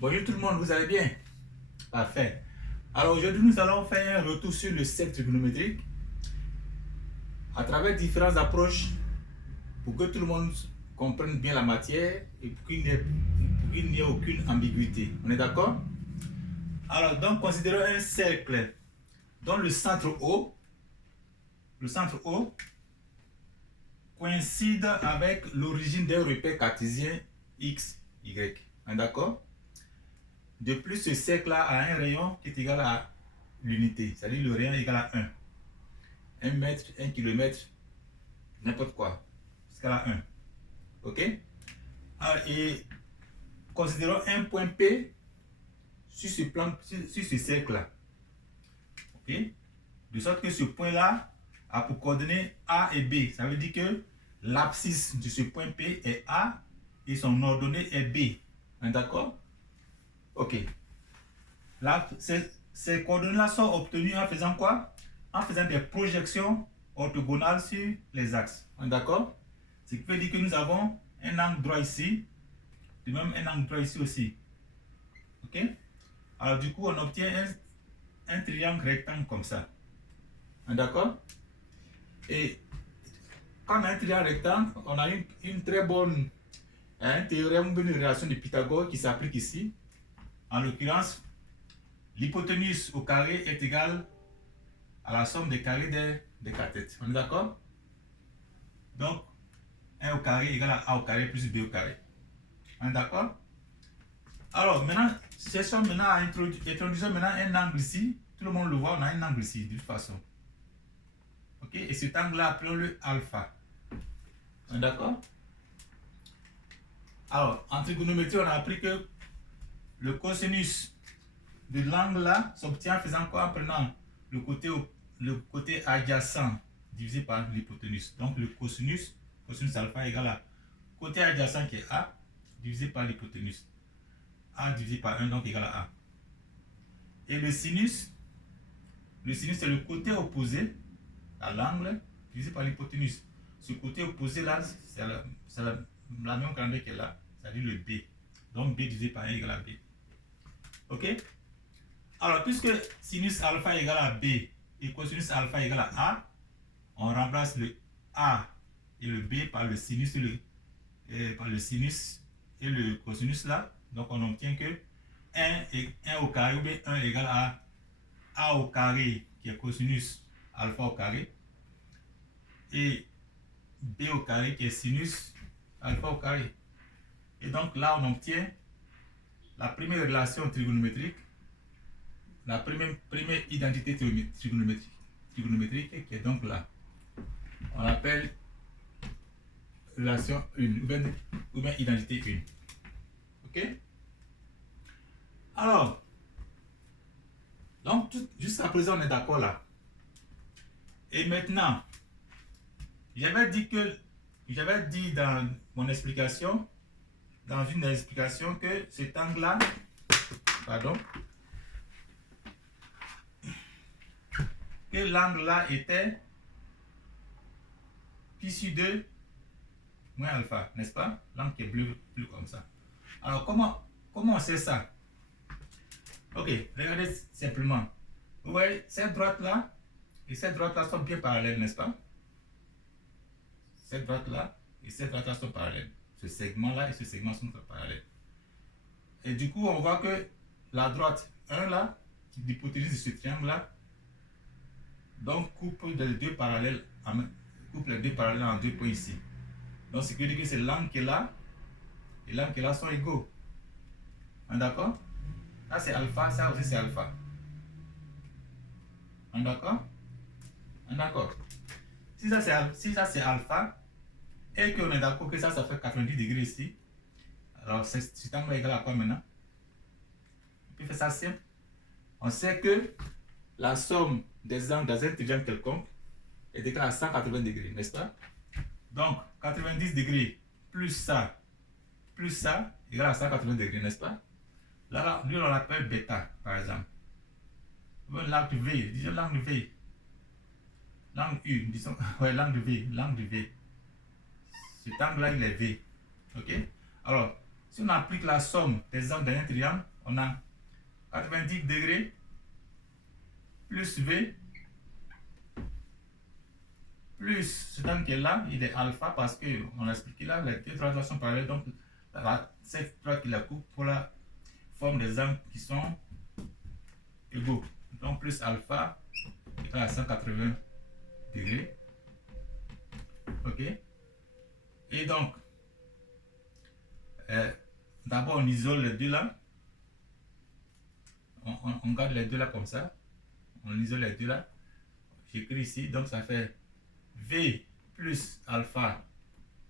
Bonjour tout le monde, vous allez bien? Parfait. Alors aujourd'hui, nous allons faire un retour sur le cercle trigonométrique à travers différentes approches pour que tout le monde comprenne bien la matière et pour qu'il n'y ait aucune ambiguïté. On est d'accord? Alors, donc, considérons un cercle dont le centre O coïncide avec l'origine d'un repère cartésien X, Y. On est d'accord? De plus, ce cercle-là a un rayon qui est égal à l'unité, c'est-à-dire le rayon est égal à 1. 1 mètre, 1 kilomètre, n'importe quoi, jusqu'à la 1. Ok? Alors, et considérons un point P sur ce plan, sur ce cercle-là. Ok? De sorte que ce point-là a pour coordonnées A et B. Ça veut dire que l'abscisse de ce point P est A et son ordonnée est B. D'accord? Ok. Là, ces coordonnées-là sont obtenues en faisant quoi? En faisant des projections orthogonales sur les axes. D'accord? Ce qui veut dire que nous avons un angle droit ici, de même un angle droit ici aussi. Ok? Alors du coup, on obtient un triangle rectangle comme ça. D'accord? Et quand on a un triangle rectangle, on a une très bonne, un théorème ou une relation de Pythagore qui s'applique ici. En l'occurrence, l'hypoténuse au carré est égale à la somme des carrés des cathètes. On est d'accord? Donc, 1 au carré égale à A au carré plus B au carré. On est d'accord? Alors, maintenant, cherchons maintenant à introduisons maintenant un angle ici. Tout le monde le voit, on a un angle ici, de toute façon. Ok? Et cet angle-là, appelons-le alpha. On est d'accord? Alors, en trigonométrie, on a appris que le cosinus de l'angle là s'obtient en faisant quoi? En prenant le côté adjacent divisé par l'hypoténuse. Donc, le cosinus alpha égale à côté adjacent qui est A divisé par l'hypoténuse. A divisé par 1, donc égal à A. Et le sinus c'est le côté opposé à l'angle divisé par l'hypoténuse. Ce côté opposé là, c'est la même grandeur qui est là, c'est-à-dire le B. Donc B divisé par 1 égale à B. Ok? Alors, puisque sinus alpha égale à B et cosinus alpha égale à A, on remplace le A et le B par le sinus et le cosinus là. Donc, on obtient que 1 au carré ou bien 1 égale à A au carré qui est cosinus alpha au carré et B au carré qui est sinus alpha au carré. Et donc là, on obtient la première relation trigonométrique, la première identité trigonométrique qui est donc là. On l'appelle relation 1 ou bien identité 1. Ok? Alors, donc jusqu'à présent, on est d'accord là. Et maintenant, j'avais dit dans mon explication, dans une explication, que cet angle-là, pardon, que l'angle-là était pi sur 2 moins alpha, n'est-ce pas? L'angle qui est bleu comme ça. Alors, comment on sait ça? Ok, regardez simplement. Vous voyez, cette droite-là et cette droite-là sont bien parallèles, n'est-ce pas? Cette droite-là et cette droite-là sont parallèles. Ce segment-là et ce segment sont parallèles. Et du coup, on voit que la droite 1 là, l'hypoténuse de ce triangle-là, donc coupe les deux parallèles en deux points ici. Donc, ce qui veut dire que c'est l'angle qui est là et l'angle qui est là sont égaux. D'accord? Là, c'est alpha, ça aussi c'est alpha. D'accord? D'accord. Si ça c'est alpha et qu'on est d'accord que ça fait 90 degrés ici, alors cet angle est égal à quoi maintenant? On peut faire ça simple. On sait que la somme des angles dans un triangle quelconque est égale à 180 degrés, n'est-ce pas? Donc, 90 degrés plus ça égale à 180 degrés, n'est-ce pas? Là, lui, on l'appelle bêta, par exemple. L'angle V, disons l'angle V. L'angle U, disons, ouais, l'angle V. Cet angle-là, il est V. Ok? Alors, Si on applique la somme des angles d'un triangle, on a 90 degrés plus V plus cet angle qui est là, il est alpha parce qu'on a expliqué là, les deux droites sont parallèles, donc cette droite qui la coupe pour la forme des angles qui sont égaux. Donc plus alpha égale à 180 degrés. Ok. Et donc, d'abord on isole les deux là. On garde les deux là comme ça. On isole les deux là. J'écris ici, donc ça fait V plus alpha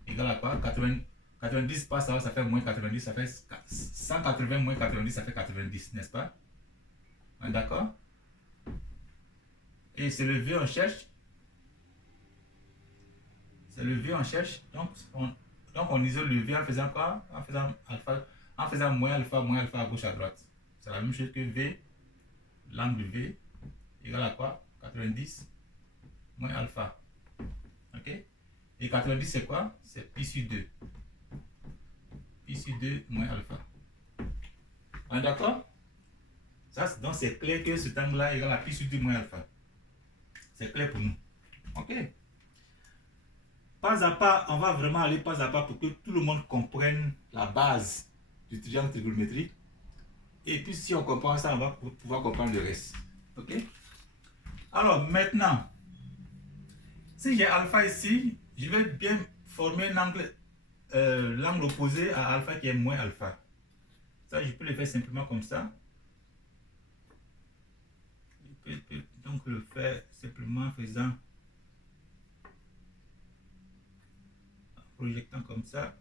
égale à quoi? 90 passe ça fait moins 90, ça fait 180 moins 90, ça fait 90, n'est-ce pas? D'accord? Et c'est le V on cherche. C'est le V on cherche. Donc on isole le V en faisant quoi? En faisant alpha, en faisant moins alpha à gauche à droite. C'est la même chose que V, l'angle V égale à quoi? 90 moins alpha. Ok? Et 90 c'est quoi? C'est pi sur 2. Pi sur 2 moins alpha. On est d'accord? Donc c'est clair que cet angle-là égale à pi sur 2 moins alpha. C'est clair pour nous. Ok? Pas à pas, on va vraiment aller pas à pas pour que tout le monde comprenne la base du triangle trigonométrique. Et puis si on comprend ça, on va pouvoir comprendre le reste. Ok? Alors maintenant, si j'ai alpha ici, je vais bien former un angle, l'angle opposé à alpha qui est moins alpha. Ça, je peux le faire simplement comme ça. Je peux donc le faire simplement en faisant, en projectant comme ça.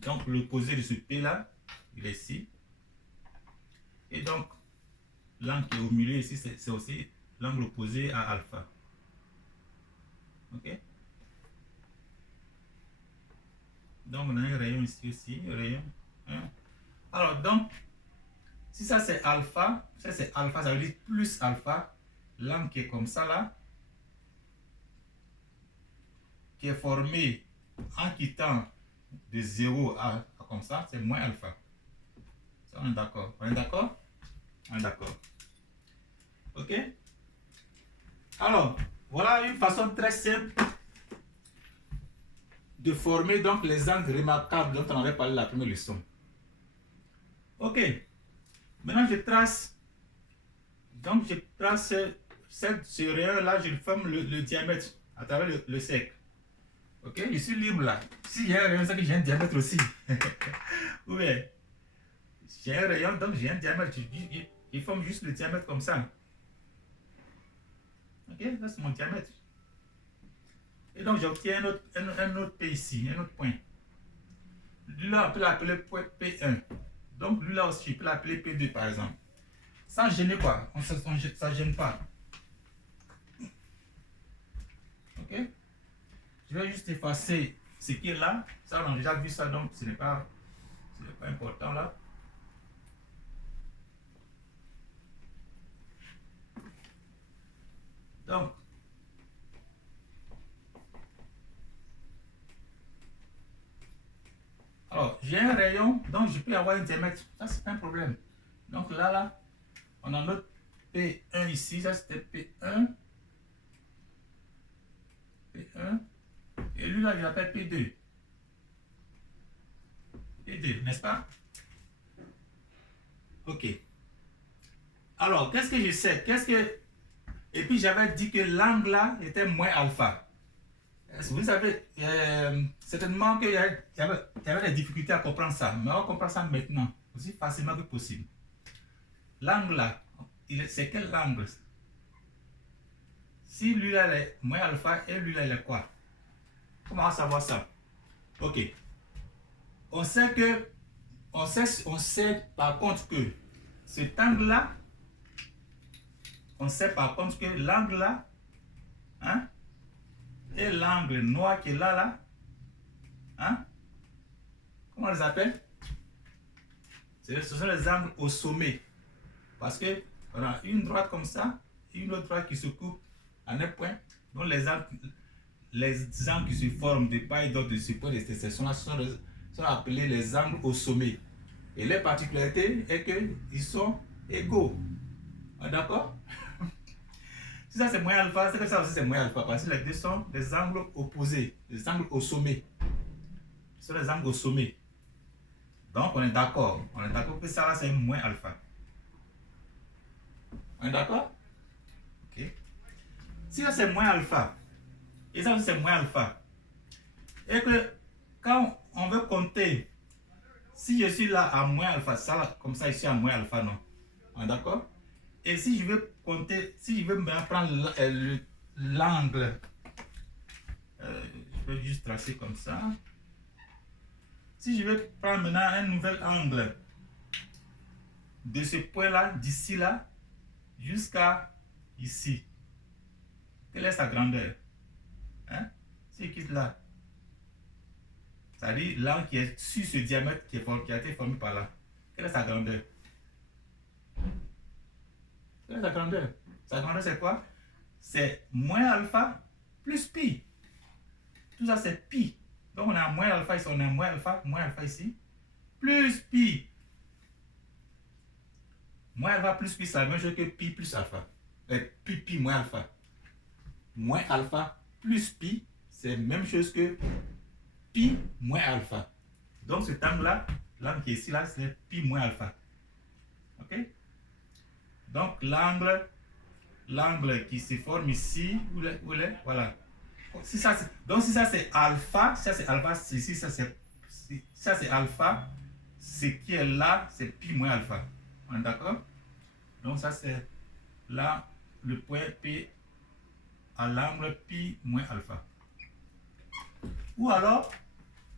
Donc l'opposé de ce P là, il est ici. Et donc, l'angle qui est au milieu ici, c'est aussi l'angle opposé à alpha. Ok? Donc, on a un rayon ici aussi, rayon 1. Alors, donc, si ça c'est alpha, ça veut dire plus alpha. L'angle qui est comme ça là, qui est formé en quittant de 0 à comme ça, c'est moins alpha. Ça, on est d'accord. On est d'accord? On est d'accord. Ok? Alors, voilà une façon très simple de former donc les angles remarquables dont on avait parlé la première leçon. Ok. Maintenant, je trace. Donc, je trace ce rayon-là, je forme le diamètre à travers le cercle. Ok? Je suis libre là. Si j'ai un rayon, c'est que j'ai un diamètre aussi. Oui. J'ai un rayon, donc j'ai un diamètre. Je forme juste le diamètre comme ça. Ok? Là, c'est mon diamètre. Et donc, j'obtiens un autre P ici, un autre point. Lui-là, on peut l'appeler point P1. Donc, lui-là aussi, je peux l'appeler P2, par exemple. Sans gêner quoi. Ça ne gêne pas. Ok? Je vais juste effacer ce qui est là. Ça, on a déjà vu ça, donc ce n'est pas important là. Donc, alors, j'ai un rayon, donc je peux avoir un diamètre. Ça, c'est pas un problème. Donc là, on a notre P1 ici. Ça, c'était P1. P1. Et lui, là, je l'appelle P2. P2, n'est-ce pas? Ok. Alors, qu'est-ce que je sais? Et puis, j'avais dit que l'angle là était moins alpha. Vous savez, certainement qu'il y avait des difficultés à comprendre ça, mais on comprend ça maintenant, aussi facilement que possible. L'angle là, c'est quel angle? Si lui là est moins alpha et lui là il est quoi? Comment savoir ça? Ok. On sait par contre que cet angle là, on sait par contre que l'angle là, hein, et l'angle noir qui est là, hein, comment on les appelle? Ce sont les angles au sommet. Parce que on a une droite comme ça, et une autre droite qui se coupe en un point. Donc les angles qui se forment de part et d'autre de ce point d'intersection là, ce sont appelés les angles au sommet. Et leur particularité est qu'ils sont égaux. D'accord? Si ça c'est moins alpha, c'est que ça aussi c'est moins alpha. Parce que les deux sont des angles opposés, des angles au sommet. Ce sont des angles au sommet. Donc on est d'accord. On est d'accord que ça là c'est moins alpha. On est d'accord? Ok. Si ça c'est moins alpha, et ça aussi c'est moins alpha, et que quand on veut compter, si je suis là à moins alpha, ça là, comme ça ici à moins alpha, non? On est d'accord? Et si je veux compter, si je veux maintenant prendre l'angle, je peux juste tracer comme ça. Si je veux prendre maintenant un nouvel angle de ce point-là, d'ici là, jusqu'à ici, quelle est sa grandeur? Hein? C'est qui là? C'est-à-dire l'angle qui est sur ce diamètre qui a été formé par là. Quelle est sa grandeur? Quelle est sa grandeur? Sa grandeur c'est quoi? C'est moins alpha plus pi. Tout ça c'est pi. Donc on a moins alpha ici, on a moins alpha ici, plus pi. Moins alpha plus pi, c'est la même chose que pi plus alpha. Pi moins alpha. Moins alpha plus pi, c'est la même chose que pi moins alpha. Donc cet angle-là, l'angle qui est ici, là, c'est pi moins alpha. Ok? Donc l'angle qui se forme ici, où il est? Voilà. Si ça, donc si ça c'est alpha, ici, ça c'est alpha, ce qui est là, c'est pi moins alpha. On est d'accord? Donc ça c'est là le point P à l'angle pi moins alpha. Ou alors,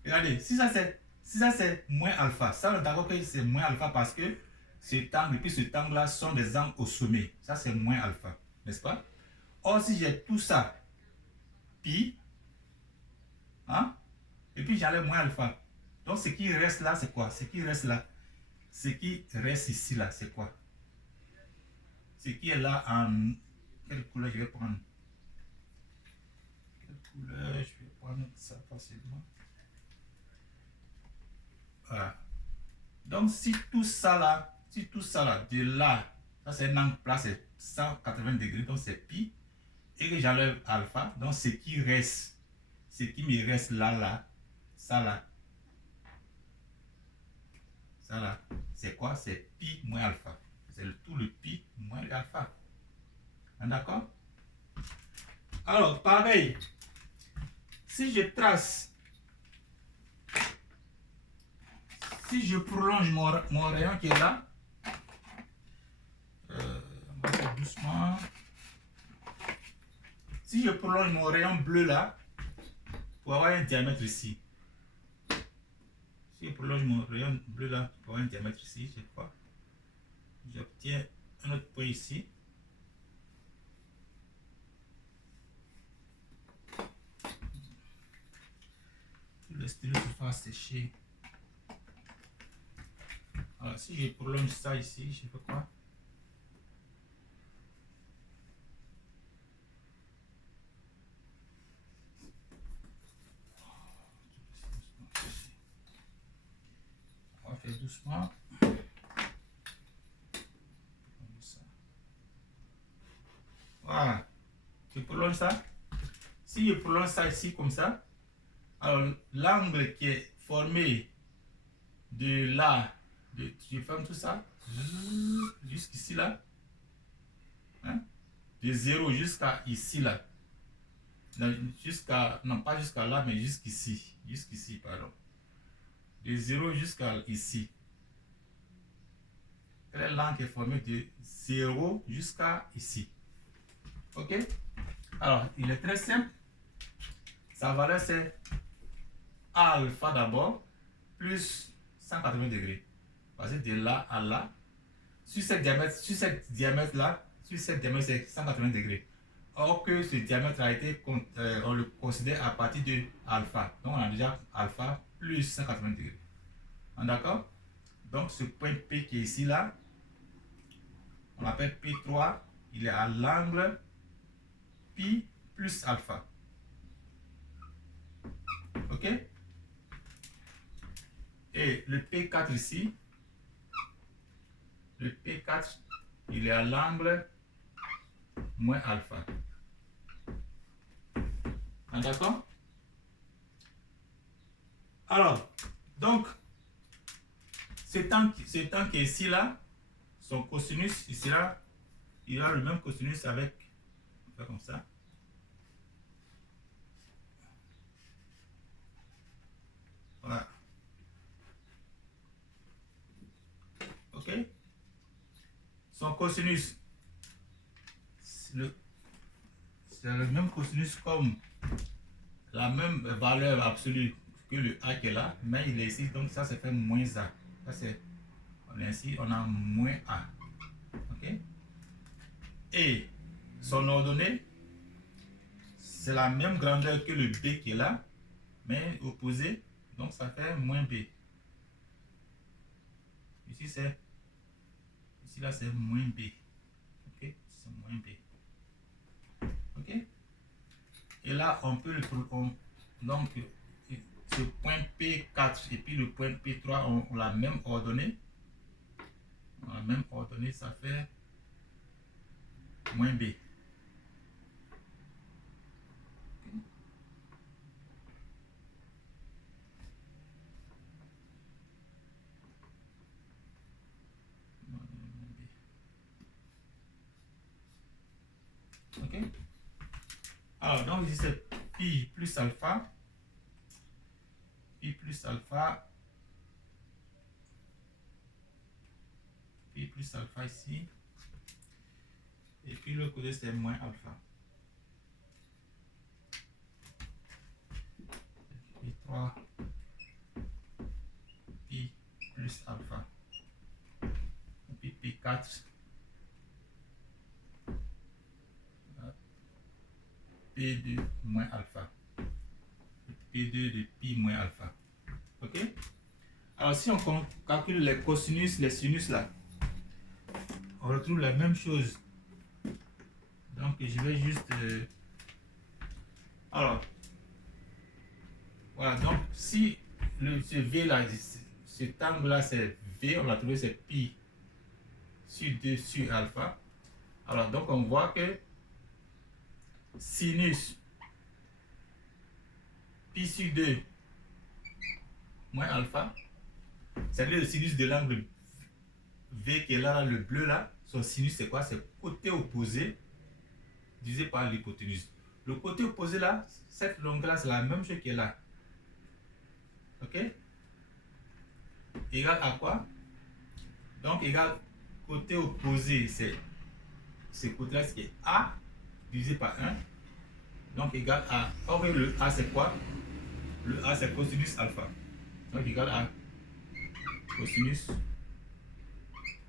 regardez, si ça c'est moins alpha, ça on est d'accord que c'est moins alpha parce que cet angle et puis cet angle là sont des angles au sommet. Ça c'est moins alpha, n'est-ce pas? Or si j'ai tout ça, pi, hein, et puis j'enlève moins alpha. Donc ce qui reste là, c'est quoi? Ce qui reste là, ce qui reste ici là, c'est quoi? Ce qui est là en... Quelle couleur je vais prendre? Quelle couleur? Je vais prendre ça facilement. Voilà. Donc si tout ça là, de là, ça c'est un angle plat, c'est 180 degrés, donc c'est pi, et que j'enlève alpha, donc ce qui me reste là, ça là, c'est quoi? C'est pi moins alpha. C'est tout le pi moins alpha. D'accord? Alors, pareil, si je trace, si je prolonge mon rayon qui est là, on va faire doucement. Si je prolonge mon rayon bleu là, pour avoir un diamètre ici, si je prolonge mon rayon bleu là, pour avoir un diamètre ici, je crois, j'obtiens un autre point ici. Le stylo se soit séché. Alors, si je prolonge ça ici, je fais quoi? On va faire doucement. Voilà. Je prolonge ça. Si je prolonge ça ici comme ça, alors l'angle qui est formé de là, je ferme tout ça, jusqu'ici là, hein, de 0 jusqu'à ici là, non pas jusqu'à là, mais jusqu'ici, pardon, de 0 jusqu'à ici. Quel est l'angle qui est formé de 0 jusqu'à ici? Ok? Alors, il est très simple. Sa valeur c'est alpha d'abord, plus 180 degrés. Parce que de là à là, sur ce diamètre là, c'est 180 degrés. Or que ce diamètre a été, on le considère à partir de alpha. Donc on a déjà alpha plus 180 degrés. D'accord? Donc ce point P qui est ici là, on l'appelle P3, il est à l'angle pi plus alpha. Ok? Et le P4 ici, le P4, il est à l'angle moins alpha. Ah, d'accord? Alors, donc, cet angle qui est ici, là, son cosinus, ici, là, il a le même cosinus avec, on fait comme ça. Voilà. Ok? Son cosinus, c'est le même cosinus comme la même valeur absolue que le A qui est là, mais il est ici, donc ça fait moins A. Ça c'est, on est ici, on a moins A. Ok? Et son ordonnée, c'est la même grandeur que le B qui est là, mais opposé, donc ça fait moins B. Ici c'est, ici là c'est moins B. Ok? C'est moins B. Ok? Et là on peut le donc ce point P4 et puis le point P3 ont la même ordonnée. La même ordonnée, ça fait moins B. Ok. Alors, donc ici c'est pi plus alpha. Pi plus alpha. Pi plus alpha ici. Et puis le côté c'est moins alpha. Pi 3. Pi plus alpha. Et puis pi 4. P2 moins alpha. P2 de pi moins alpha. Ok. Alors si on calcule les cosinus, les sinus là, on retrouve la même chose. Donc je vais juste alors voilà, donc si ce V là, cet angle là c'est V, on l'a trouvé c'est pi sur 2 sur alpha. Alors donc on voit que sinus pi sur 2 moins alpha, c'est-à-dire le sinus de l'angle V qui est là, le bleu là, son sinus c'est quoi? C'est côté opposé divisé par l'hypoténuse. Le côté opposé là, cette longueur là, c'est la même chose qui est là. Ok? Égal à quoi? Donc égal côté opposé, c'est ce côté là qui est A divisé par 1. Donc égal à, or le A c'est quoi? Le A c'est cosinus alpha. Donc égal à cosinus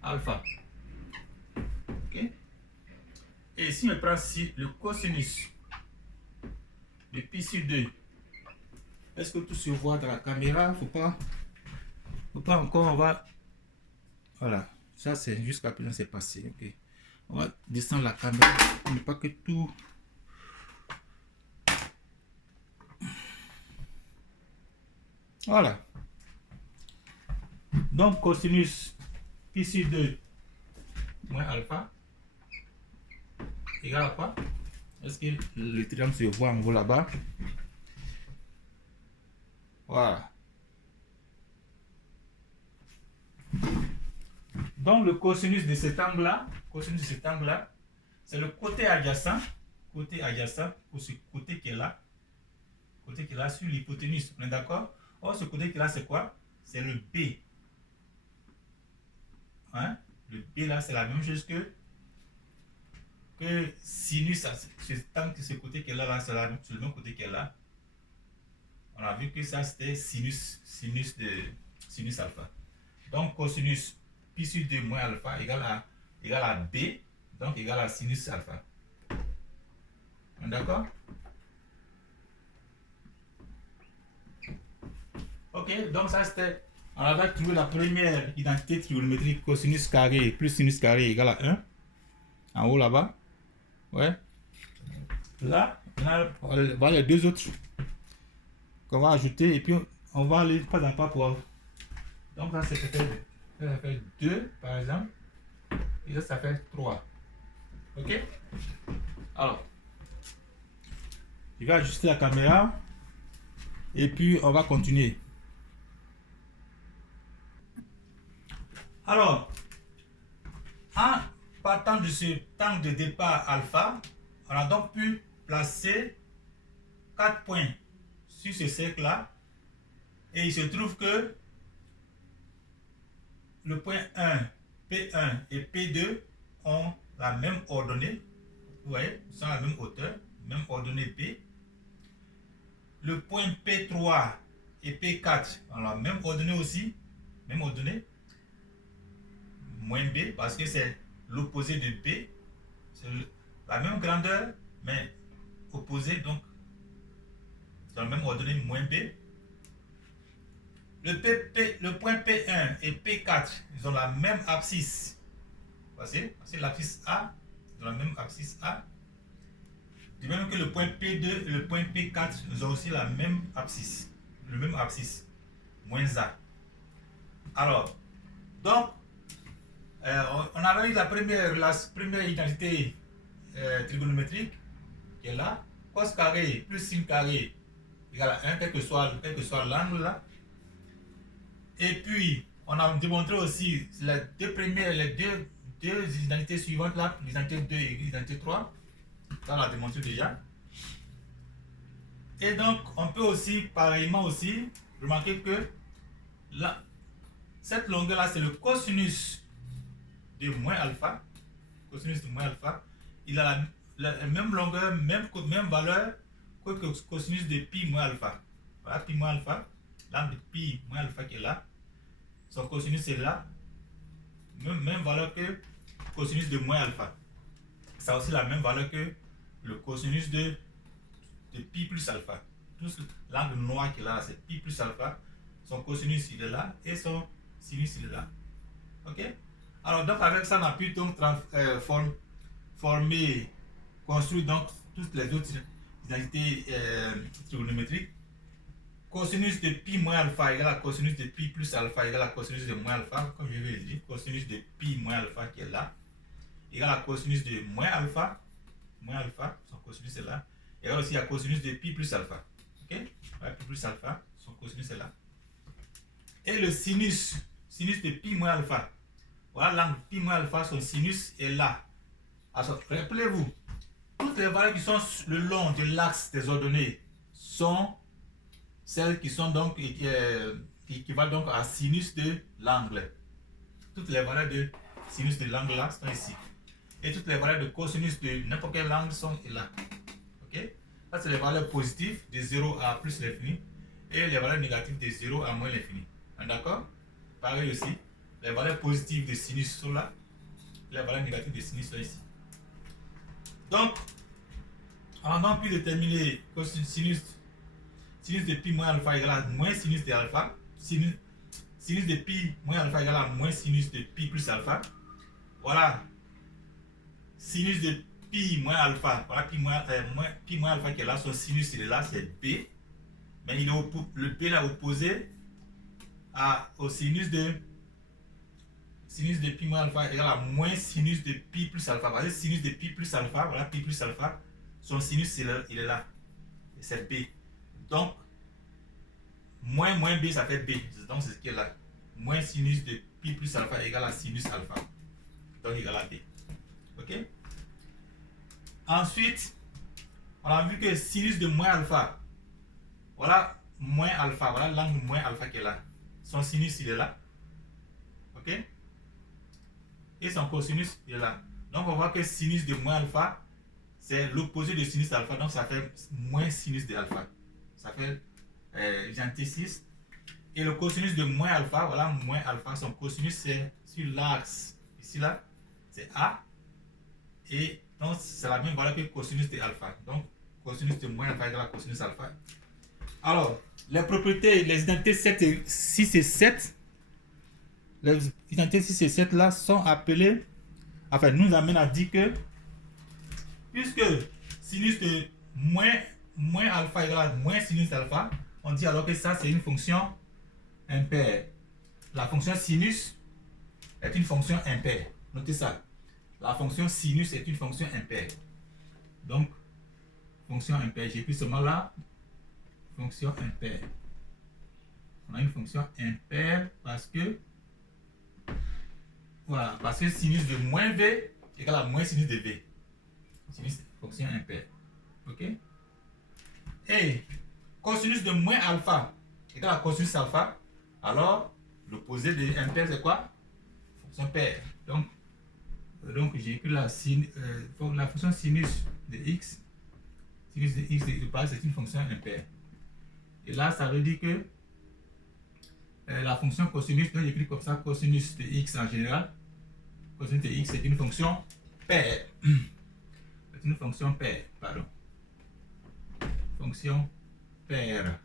alpha. Ok? Et si on prend ici le cosinus de pi sur 2, est-ce que tout se voit dans la caméra? Faut pas encore, on va, voilà, ça c'est jusqu'à présent c'est passé. Ok, on va descendre la caméra pour ne pas que tout, voilà. Donc cosinus pi sur 2 moins alpha égal à quoi? Est-ce que le triangle se voit en haut là-bas? Voilà. Donc le cosinus de cet angle-là, c'est le côté adjacent pour ce côté qui est là, sur l'hypoténuse. On est d'accord? Or ce côté qui est là, c'est quoi? C'est le B. Hein? Le B là, c'est la même chose que sinus, tant que ce côté qui est là, c'est le même côté qui est là. On a vu que ça c'était sinus alpha. Donc cosinus pi sur 2 moins alpha égale à B, donc égale à sinus alpha. D'accord? Ok, donc ça c'était, on avait trouvé la première identité trigonométrique, cosinus carré plus sinus carré égale à 1. En haut là-bas. Ouais. Là, on va les deux autres qu'on va ajouter et puis on va aller pas à pas pour Donc là, ça fait 2 par exemple. Et là, ça fait 3. Ok? Alors, je vais ajuster la caméra. Et puis, on va continuer. Alors, en partant de ce temps de départ alpha, on a donc pu placer 4 points sur ce cercle-là. Et il se trouve que le point 1, P1 et P2 ont la même ordonnée. Vous voyez, ils sont à la même hauteur, même ordonnée P. Le point P3 et P4 ont la même ordonnée aussi, même ordonnée, moins B, parce que c'est l'opposé de B. C'est la même grandeur, mais opposé, donc dans la même ordonnée, moins B. Le point P1 et P4, ils ont la même abscisse. Voici, l'abscisse A, ils ont la même abscisse A. De même que le point P2 et le point P4, ils ont aussi la même abscisse. Le même abscisse, moins A. Alors, donc, on avait eu la première identité trigonométrique qui est là. Cos carré plus sin carré égale à 1, quel que soit l'angle là. Et puis, on a démontré aussi les deux identités suivantes là, l'identité 2 et l'identité 3. Ça, on l'a démontré déjà. Et donc, on peut aussi, pareillement aussi, remarquer que là, cette longueur là, c'est le cosinus de moins alpha. Cosinus de moins alpha. Il a la même longueur, même valeur que le cosinus de pi moins alpha. Voilà, pi moins alpha. L'angle de pi moins alpha qui est là. Son cosinus est là. Même valeur que cosinus de moins alpha. Ça a aussi la même valeur que le cosinus de pi plus alpha. L'angle noir qui est là, c'est pi plus alpha. Son cosinus il est là et son sinus il est là. Ok? Alors donc avec ça on a pu donc construire donc toutes les autres identités trigonométriques. Cosinus de pi moins alpha égale à cosinus de pi plus alpha égale à cosinus de moins alpha, comme je l'ai dit, cosinus de pi moins alpha qui est là, égale à cosinus de moins alpha, son cosinus est là, égale aussi à cosinus de pi plus alpha. Ok? Voilà, pi plus alpha, son cosinus est là. Et le sinus de pi moins alpha, voilà l'angle pi moins alpha, son sinus est là. Alors, rappelez-vous, toutes les valeurs qui sont le long de l'axe des ordonnées sont celles qui sont donc qui équivalent donc à sinus de l'angle. Toutes les valeurs de sinus de l'angle là sont ici. Et toutes les valeurs de cosinus de n'importe quel angle sont là. Ok? Ça c'est les valeurs positives de 0 à plus l'infini et les valeurs négatives de 0 à moins l'infini. D'accord? Pareil aussi, les valeurs positives de sinus sont là. Les valeurs négatives de sinus sont ici. Donc, on a donc pu déterminer que sinus de pi moins alpha égale à moins sinus de alpha. Sinus de pi moins alpha égale à moins sinus de pi plus alpha. Voilà. Sinus de pi moins alpha. Voilà pi moins alpha qui est là. Son sinus il est là, c'est B. Mais le B là opposé au sinus de pi moins alpha égale à moins sinus de pi plus alpha. Voilà, sinus de pi plus alpha. Voilà pi plus alpha. Son sinus il est là. Et c'est B. Donc, moins B, ça fait B. Donc, c'est ce qui est là. Moins sinus de pi plus alpha égale à sinus alpha. Donc, égale à B. Ok? Ensuite, on a vu que sinus de moins alpha. Voilà moins alpha. Voilà l'angle moins alpha qui est là. Son sinus, il est là. Ok? Et son cosinus, il est là. Donc, on voit que sinus de moins alpha, c'est l'opposé de sinus alpha. Donc, ça fait moins sinus de alpha. Ça fait identité 6. Et le cosinus de moins alpha, voilà moins alpha, son cosinus c'est sur l'axe. Ici là, c'est A. Et donc c'est la même valeur que cosinus de alpha. Donc cosinus de moins alpha égale à cosinus alpha. Alors, les propriétés, les identités 6 et 7, les identités 6 et 7 là sont appelées, enfin nous amènent à dire que, puisque sinus de moins alpha égale à moins sinus alpha, on dit alors que ça c'est une fonction impair. la fonction sinus est une fonction impaire. Notez ça. La fonction sinus est une fonction impaire. Donc, fonction impaire. J'ai pris seulement là, fonction impaire. On a une fonction impaire parce que, voilà, parce que sinus de moins V égale à moins sinus de V. Sinus, fonction impaire. Ok? Et cosinus de moins alpha égale à cosinus alpha. Alors, l'opposé de impair, c'est quoi? Fonction paire. Donc j'ai écrit la fonction sinus de x. Sinus de x de base, c'est une fonction impaire. Et là, ça veut dire que la fonction cosinus, donc j'écris comme ça, cosinus de x en général. Cosinus de x, c'est une fonction paire. C'est une fonction paire, pardon. Fonction paire.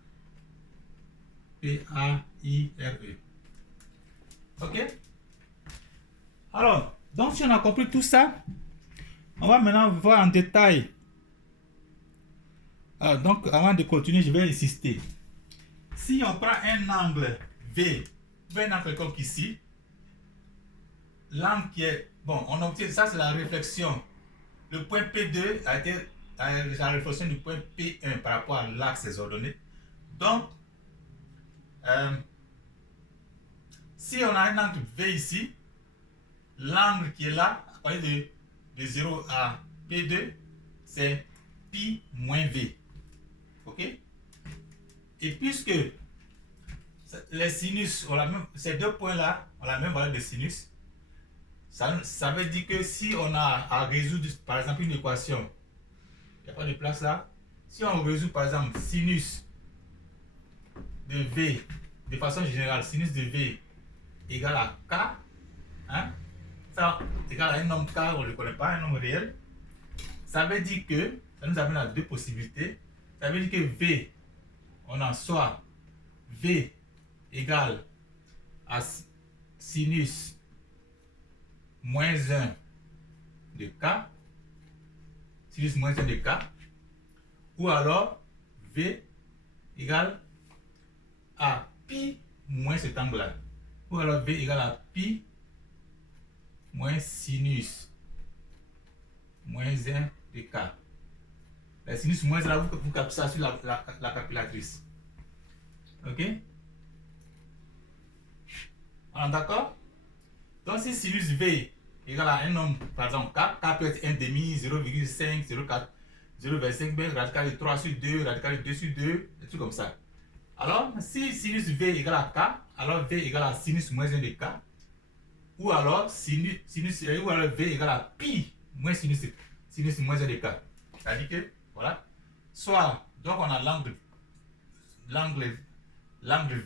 P-A-I-R-E. Ok? Alors, donc si on a compris tout ça, on va maintenant voir en détail. Alors, donc, avant de continuer, je vais insister. Si on prend un angle V, un angle comme ici, l'angle qui est... Bon, on obtient ça, c'est la réflexion. Le point P2 a été la réflexion du point P1 par rapport à l'axe des ordonnées. Donc, si on a un angle V ici, l'angle qui est là, à partir de 0 à P2, c'est pi moins V. Ok? Et puisque les sinus ont la même, ces deux points-là ont la même valeur de sinus, ça veut dire que si on a à résoudre, par exemple, une équation, il n'y a pas de place là, si on résout, par exemple, sinus de V, de façon générale, sinus de V égale à K, hein, ça égale à un nombre K, on ne le connaît pas, un nombre réel, ça veut dire que, ça nous amène à deux possibilités, ça veut dire que V, on a soit V égale à sinus moins 1 de K, sinus moins 1 de K, ou alors V égale à pi moins cet angle-là, ou alors V égale à pi moins sinus moins 1 de K. La sinus moins 1, là, vous captez ça sur la calculatrice. Ok? Alors, d'accord? Donc, si sinus V égale à un nombre, par exemple, K peut être 1 demi, 0,5, 0,4, 0,25, radical de 3 sur 2, radical de 2 sur 2, des trucs comme ça. Alors, si sinus V égale à K, alors V égale à sinus moins 1 de K, ou alors, ou alors V égale à pi moins sinus moins 1 de K. C'est-à-dire que, voilà, soit, donc on a l'angle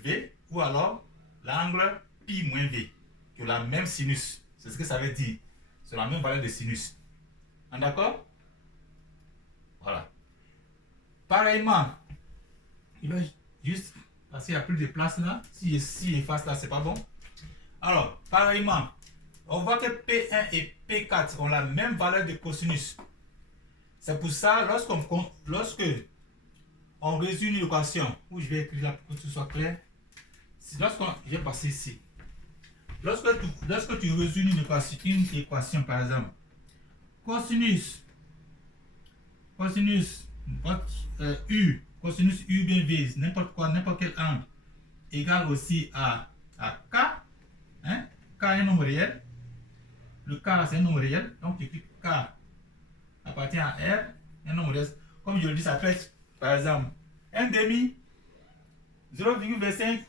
V, ou alors l'angle pi moins V, qui ont la même sinus. C'est ce que ça veut dire. C'est la même valeur de sinus. D'accord? Voilà. Pareillement, il va juste, parce qu'il n'y a plus de place là, si efface là, c'est pas bon. Alors, pareillement, on voit que P1 et P4 ont la même valeur de cosinus. C'est pour ça, lorsque on résume une équation, où je vais écrire là pour que tout soit clair, je vais passer ici. Lorsque tu résumes une équation, par exemple, cosinus U bien V, n'importe quel angle, égale aussi à K, hein? K est un nombre réel, le K c'est un nombre réel, donc tu cliques K appartient à R, un nombre réel, comme je le dis, ça peut être, par exemple, 1 demi, 0,25,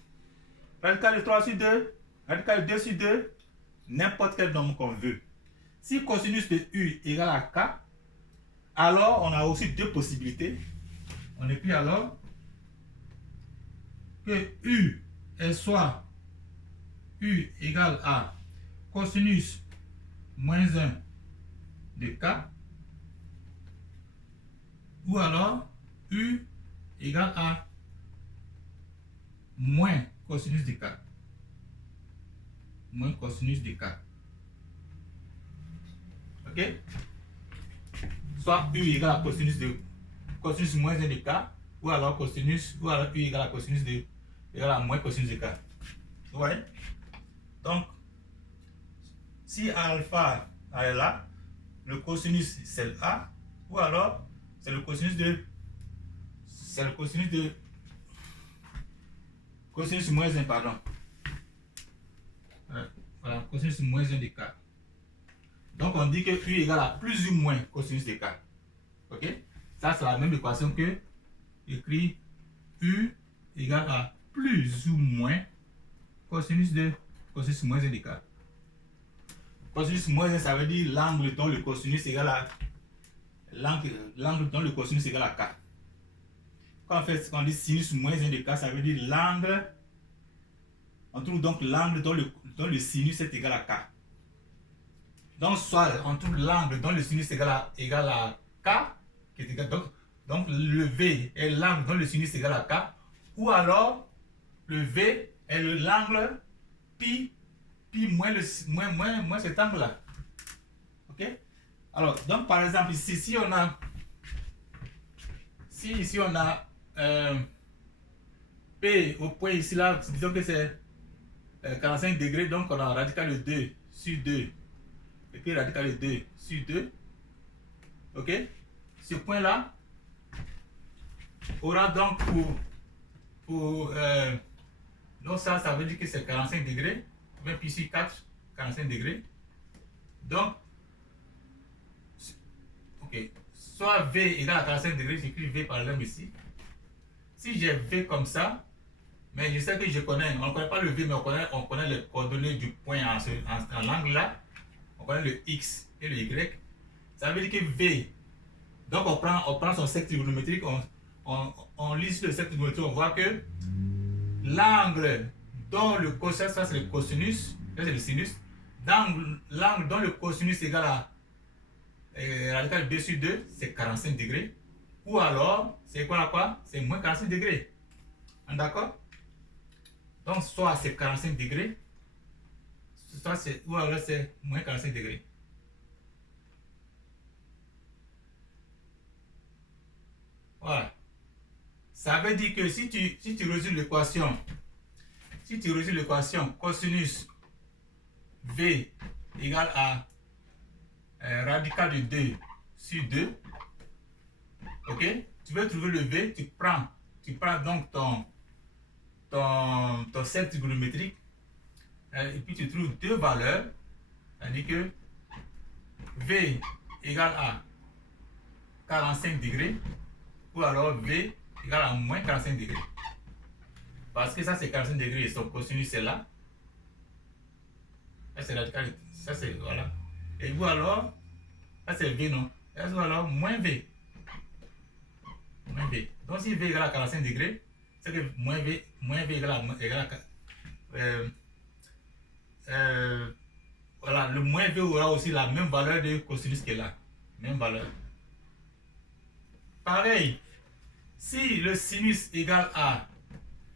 radical de 3 sur 2, radical de 2 sur 2, n'importe quel nombre qu'on veut. Si cosinus de U égale à K, alors on a aussi deux possibilités. On écrit alors que U est soit U égale à cosinus moins 1 de K, ou alors U égale à moins cosinus de K. Moins cosinus de K. Ok? Soit U égale à cosinus moins 1 de K, ou alors U égale à cosinus égale à moins cosinus de K. Vous voyez? Donc, si alpha est là, le cosinus c'est le A, ou alors c'est le cosinus de cosinus moins 1, pardon. Voilà, cosinus moins 1 de K. Donc on dit que U égale à plus ou moins cosinus de K. Ok? Ça c'est la même équation que écrit U égale à plus ou moins cosinus moins 1 de K. Cosinus moins 1, ça veut dire l'angle dont le cosinus égale à l'angle dont le cosinus égale à K. Quand on dit sinus moins 1 de K, ça veut dire l'angle. On trouve donc l'angle dont le sinus est égal à K. Donc, soit on trouve l'angle dont le sinus est égal à K, qui est égal, donc le V est l'angle dont le sinus est égal à K, ou alors le V est l'angle pi moins cet angle-là. Ok? Alors, donc par exemple, ici, si ici on a P au point ici, là, disons que c'est 45 degrés, donc on a radical de 2 sur 2. Et puis radical de 2 sur 2. Ok? Ce point-là aura donc donc ça veut dire que c'est 45 degrés. Même puis ici 4, 45 degrés. Donc, ok. Soit V égale à 45 degrés, j'écris V par exemple ici. Si j'ai V comme ça, mais je sais que on ne connaît pas le V, mais on connaît les coordonnées du point en l'angle là. On connaît le X et le Y. Ça veut dire que V, donc on prend son cercle trigonométrique, on lit sur le cercle trigonométrique, on voit que l'angle dont le cosinus, ça c'est le cosinus, ça c'est le sinus, l'angle dont le cosinus est égal à radical de 2 sur 2, c'est 45 degrés. Ou alors, c'est quoi? C'est moins 45 degrés. D'accord? Donc, soit c'est 45 degrés, ou alors c'est moins 45 degrés. Voilà. Ça veut dire que si tu résous l'équation, cosinus V égale à radical de 2 sur 2, ok? Tu veux trouver le V, tu prends donc ton cercle trigonométrique, et puis tu trouves deux valeurs, c'est-à-dire que V égale à 45 degrés, ou alors V égale à moins 45 degrés. Parce que ça c'est 45 degrés et son cosinus c'est là. Ça c'est radical, ça c'est, voilà. Et vous alors, ça c'est V, non? Et vous alors, moins V. Moins V. Donc si V égale à 45 degrés, c'est que moins V égale à voilà, le moins V aura aussi la même valeur de cosinus qui est là. Même valeur. Pareil, si le sinus égale à,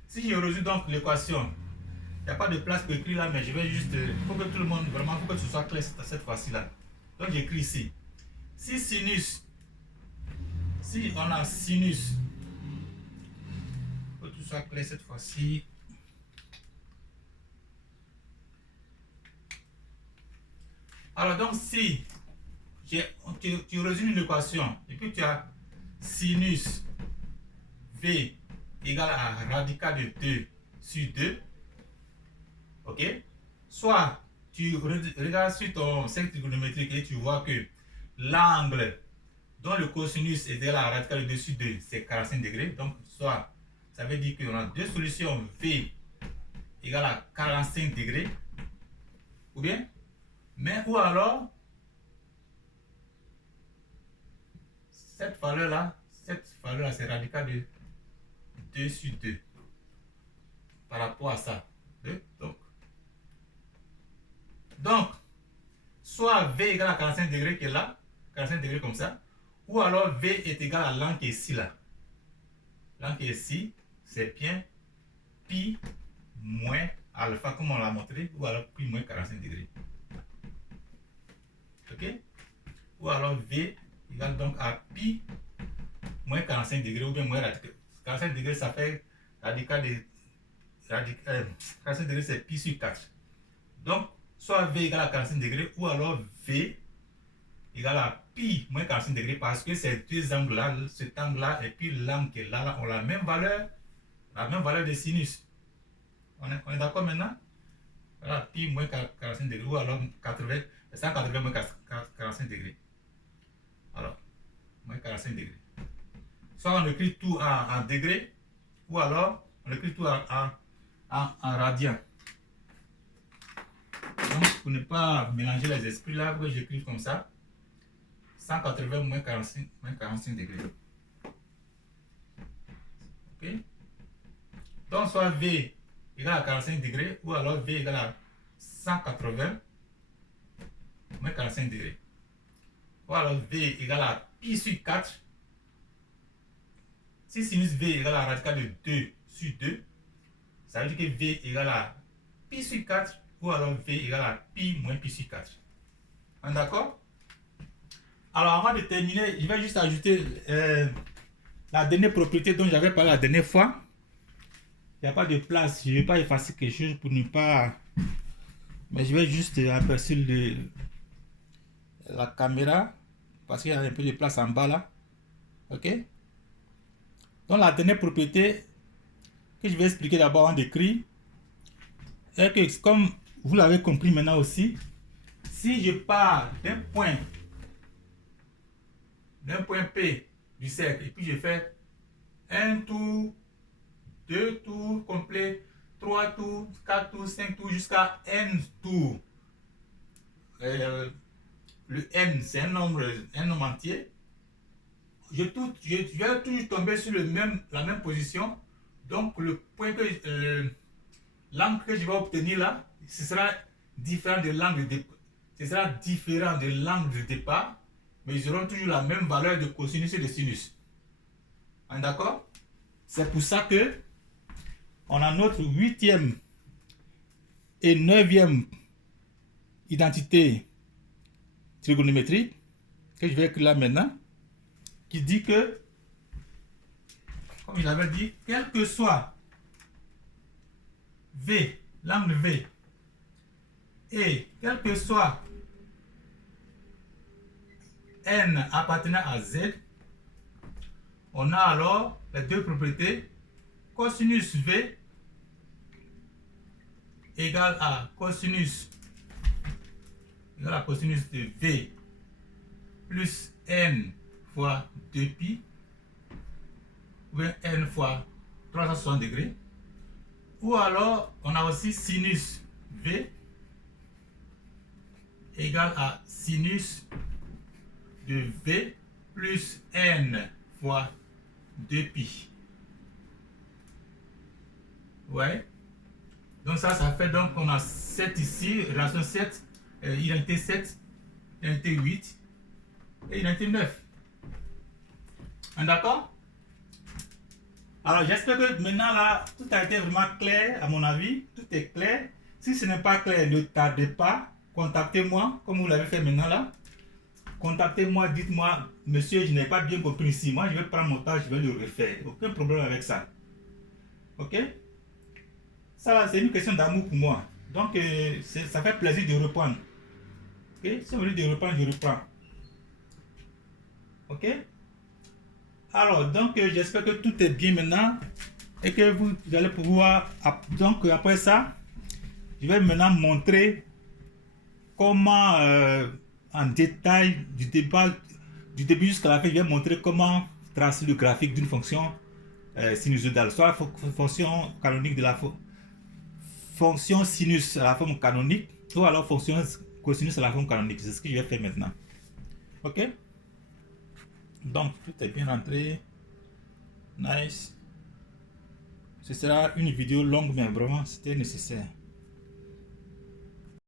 si je résout donc l'équation, il n'y a pas de place pour écrire là, mais je vais juste, il faut que tout le monde, vraiment, il faut que ce soit clair cette fois-ci là. Donc j'écris ici. Si on a sinus, il faut que tout soit clair cette fois-ci. Alors donc si tu résumes une équation et puis tu as sinus V égale à radical de 2 sur 2, ok? Soit tu regardes sur ton cercle trigonométrique et tu vois que l'angle dont le cosinus est égal à radical de 2 sur 2, c'est 45 degrés. Donc soit ça veut dire qu'on a deux solutions, V égale à 45 degrés, ou bien, ou alors cette valeur-là, c'est radical de 2 sur 2 par rapport à ça. Donc, soit V égale à 45 degrés qui est là, 45 degrés comme ça, ou alors V est égal à l'angle qui est ici là. L'angle qui est ici, c'est bien pi moins alpha comme on l'a montré, ou alors pi moins 45 degrés. Ok? Ou alors V égale donc à pi moins 45 degrés, ou bien moins radical. 45 degrés, ça fait radical de 45 degrés, c'est pi sur 4. Donc, soit V égale à 45 degrés ou alors V égale à pi moins 45 degrés parce que ces deux angles-là, cet angle-là et puis l'angle qui est là, ont la même valeur de sinus. On est d'accord maintenant? Voilà, pi moins 45 degrés ou alors 180 moins 45 degrés. Alors, moins 45 degrés. Soit on écrit tout en degrés ou alors on écrit tout en radians. Donc, pour ne pas mélanger les esprits là, que j'écris comme ça, 180 moins 45 degrés. Ok? Donc, soit V égale à 45 degrés ou alors V égale à 180 moins 45 degrés. Ou alors V égale à pi sur 4. Si sinus V égale à radical de 2 sur 2, ça veut dire que V égale à pi sur 4 ou alors V égale à pi moins pi sur 4. D'accord? Alors avant de terminer, je vais juste ajouter la dernière propriété dont j'avais parlé la dernière fois. Il n'y a pas de place, je ne vais pas effacer quelque chose pour ne pas... Mais je vais juste apercevoir la caméra parce qu'il y a un peu de place en bas là. Ok? Donc la dernière propriété que je vais expliquer d'abord en décrit est que, comme vous l'avez compris maintenant aussi, si je pars d'un point P du cercle et puis je fais un tour, 2 tours complets, 3 tours, 4 tours, 5 tours jusqu'à n tours. Le n c'est un nombre entier. Je vais toujours tomber sur la même position. Donc le point que l'angle que je vais obtenir là, ce sera différent de l'angle de départ, mais ils auront toujours la même valeur de cosinus et de sinus. D'accord? C'est pour ça que on a notre 8e et 9e identité trigonométrique que je vais écrire là maintenant, qui dit que, comme il avait dit, quel que soit V, l'angle V, et quel que soit n appartenant à Z, on a alors les deux propriétés cosinus V égale à cosinus de V plus n fois 2pi ou bien n fois 360 degrés, ou alors on a aussi sinus V égale à sinus de V plus n fois 2pi. Ouais. Donc ça fait donc on a 7 ici, relation 7, identité 7, identité 8 et identité 9. D'accord? Alors j'espère que maintenant là, tout a été vraiment clair à mon avis, tout est clair. Si ce n'est pas clair, ne tardez pas, contactez-moi comme vous l'avez fait maintenant là. Contactez-moi, dites-moi, monsieur, je n'ai pas bien compris ici. Moi, je vais prendre mon temps, je vais le refaire. Aucun problème avec ça. Ok? Ça, c'est une question d'amour pour moi. Donc, ça fait plaisir de reprendre. Ok? Si vous voulez de reprendre, je reprends. Ok? Alors, donc, j'espère que tout est bien maintenant. Et que vous allez pouvoir... Donc, après ça, je vais maintenant montrer comment... en détail du début jusqu'à la fin, je vais montrer comment tracer le graphique d'une fonction sinusoïdale, soit la fonction canonique de la fonction sinus à la forme canonique, ou alors fonction cosinus à la forme canonique. C'est ce que je vais faire maintenant. Ok? Donc, tout est bien rentré. Nice. Ce sera une vidéo longue, mais vraiment, c'était nécessaire.